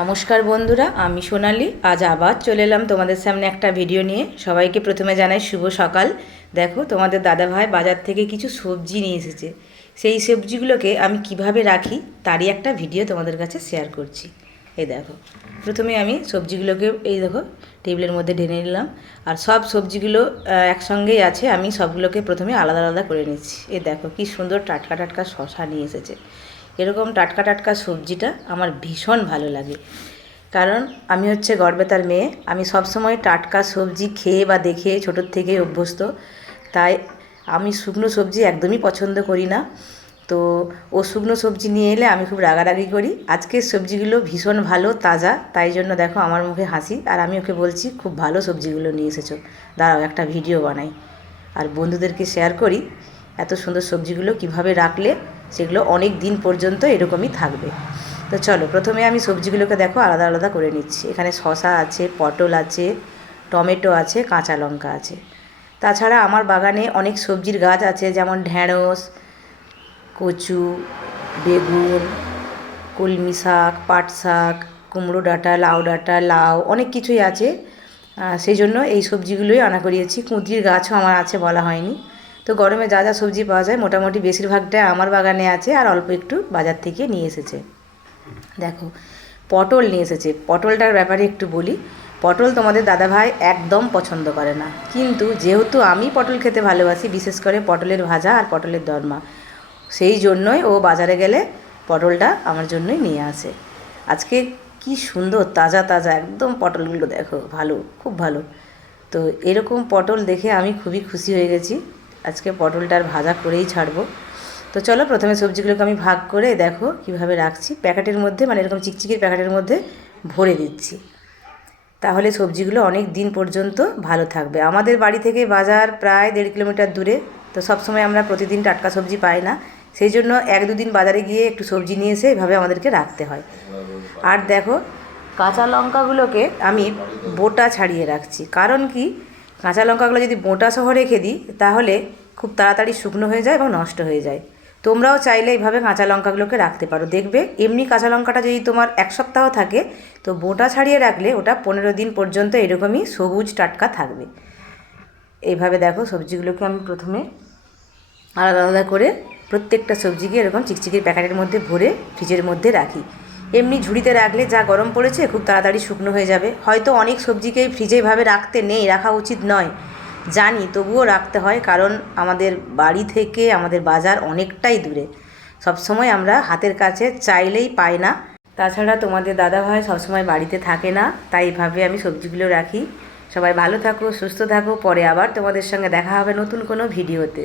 নমস্কার বন্ধুরা, আমি সোনালি। আজ আবার চলে এলাম তোমাদের সামনে একটা ভিডিও নিয়ে। সবাইকে প্রথমে জানাই শুভ সকাল। দেখো, তোমাদের দাদাভাই বাজার থেকে কিছু সবজি নিয়ে এসেছে। সেই সবজিগুলোকে আমি কিভাবে রাখি তারই একটা ভিডিও তোমাদের কাছে শেয়ার করছি। এই দেখো, প্রথমে আমি সবজিগুলোকে এই দেখো টেবিলের মধ্যে ঢেলে নিলাম। আর সব সবজিগুলো একসঙ্গেই আছে, আমি সবগুলোকে প্রথমে আলাদা আলাদা করে নিচ্ছি। এই দেখো কি সুন্দর টাটকা টাটকা শশা নিয়ে এসেছে। এরকম টাটকা টাটকা সবজিটা আমার ভীষণ ভালো লাগে, কারণ আমি হচ্ছে গড়বেতার মেয়ে। আমি সবসময় টাটকা সবজি খেয়ে বা দেখে ছোটোর থেকেই অভ্যস্ত। তাই আমি শুকনো সবজি একদমই পছন্দ করি না। তো ও শুকনো সবজি নিয়ে এলে আমি খুব রাগারাগি করি। আজকের সবজিগুলো ভীষণ ভালো, তাজা, তাই জন্য দেখো আমার মুখে হাসি। আর আমি ওকে বলছি খুব ভালো সবজিগুলো নিয়ে এসেছো, দাঁড়াও একটা ভিডিও বানাই আর বন্ধুদেরকে শেয়ার করি এত সুন্দর সবজিগুলো কিভাবে রাখলে সেগুলো অনেক দিন পর্যন্ত এরকমই থাকবে। তো চলো, প্রথমে আমি সবজিগুলোকে দেখো আলাদা আলাদা করে নিচ্ছি। এখানে শসা আছে, পটল আছে, টমেটো আছে, কাঁচা লঙ্কা আছে। তাছাড়া আমার বাগানে অনেক সবজির গাছ আছে, যেমন ঢ্যাঁড়স, কচু, বেগুন, কলমি শাক, পাট শাক, কুমড়ো ডাঁটা, লাউ ডাঁটা, লাউ, অনেক কিছুই আছে। সেই জন্য এই সবজিগুলোই আনা করিয়েছি। কুঁদরির গাছও আমার আছে, বলা হয়নি। তো গরমে যা যা সবজি পাওয়া যায় মোটামুটি বেশিরভাগটাই আমার বাগানে আছে, আর অল্প একটু বাজার থেকে নিয়ে এসেছে। দেখো, পটল নিয়ে এসেছে। পটলটার ব্যাপারে একটু বলি। পটল তোমাদের দাদাভাই একদম পছন্দ করে না, কিন্তু যেহেতু আমি পটল খেতে ভালোবাসি, বিশেষ করে পটলের ভাজা আর পটলের দরমা, সেই জন্যই ও বাজারে গেলে পটলটা আমার জন্যই নিয়ে আসে। আজকে কি সুন্দর তাজা তাজা একদম পটলগুলো দেখো, ভালো, খুব ভালো। তো এরকম পটল দেখে আমি খুবই খুশি হয়ে গেছি। আজকে পটলটার ভাজা করেই ছাড়বো। তো চলো, প্রথমে সবজিগুলোকে আমি ভাগ করে দেখো কিভাবে রাখছি। প্যাকেটের মধ্যে, মানে এরকম চিকচিকির প্যাকেটের মধ্যে ভরে দিচ্ছি, তাহলে সবজিগুলো অনেক দিন পর্যন্ত ভালো থাকবে। আমাদের বাড়ি থেকে বাজার প্রায় 1.5 কিলোমিটার দূরে। তো সবসময় আমরা প্রতিদিন টাটকা সবজি পাই না, সেই জন্য 1-2 দিন বাজারে গিয়ে একটু সবজি নিয়ে এসে এভাবে আমাদেরকে রাখতে হয়। আর দেখো, কাঁচা লঙ্কাগুলোকে আমি বোটা ছাড়িয়ে রাখছি। কারণ কি, কাঁচা লঙ্কাগুলো যদি বোটা সহ রেখে দিই তাহলে খুব তাড়াতাড়ি শুকনো হয়ে যায় এবং নষ্ট হয়ে যায়। তোমরাও চাইলে এইভাবে কাঁচা লঙ্কাগুলোকে রাখতে পারো। দেখবে এমনি কাঁচা লঙ্কাটা যদি তোমার 1 সপ্তাহ থাকে, তো বোটা ছাড়িয়ে রাখলে ওটা 15 দিন পর্যন্ত এরকমই সবুজ টাটকা থাকবে। এইভাবে দেখো সবজিগুলোকে আমি প্রথমে আলাদা আলাদা করে প্রত্যেকটা সবজিকে এরকম চিকচিকির প্যাকেটের মধ্যে ভরে ফ্রিজের মধ্যে রাখি। এমনি ঝুড়িতে রাখলে যা গরম পড়েছে খুব তাড়াতাড়ি শুকনো হয়ে যাবে। হয়তো অনেক সবজিকেই ফ্রিজে এভাবে রাখতে নেই, রাখা উচিত নয় জানি, তবুও রাখতে হয়, কারণ আমাদের বাড়ি থেকে আমাদের বাজার অনেকটাই দূরে। সবসময় আমরা হাতের কাছে চাইলেই পাই না। তাছাড়া তোমাদের দাদাভাই সবসময় বাড়িতে থাকে না, তাই এইভাবে আমি সবজিগুলো রাখি। সবাই ভালো থাকো, সুস্থ থাকো। পরে আবার তোমাদের সঙ্গে দেখা হবে নতুন কোনো ভিডিওতে।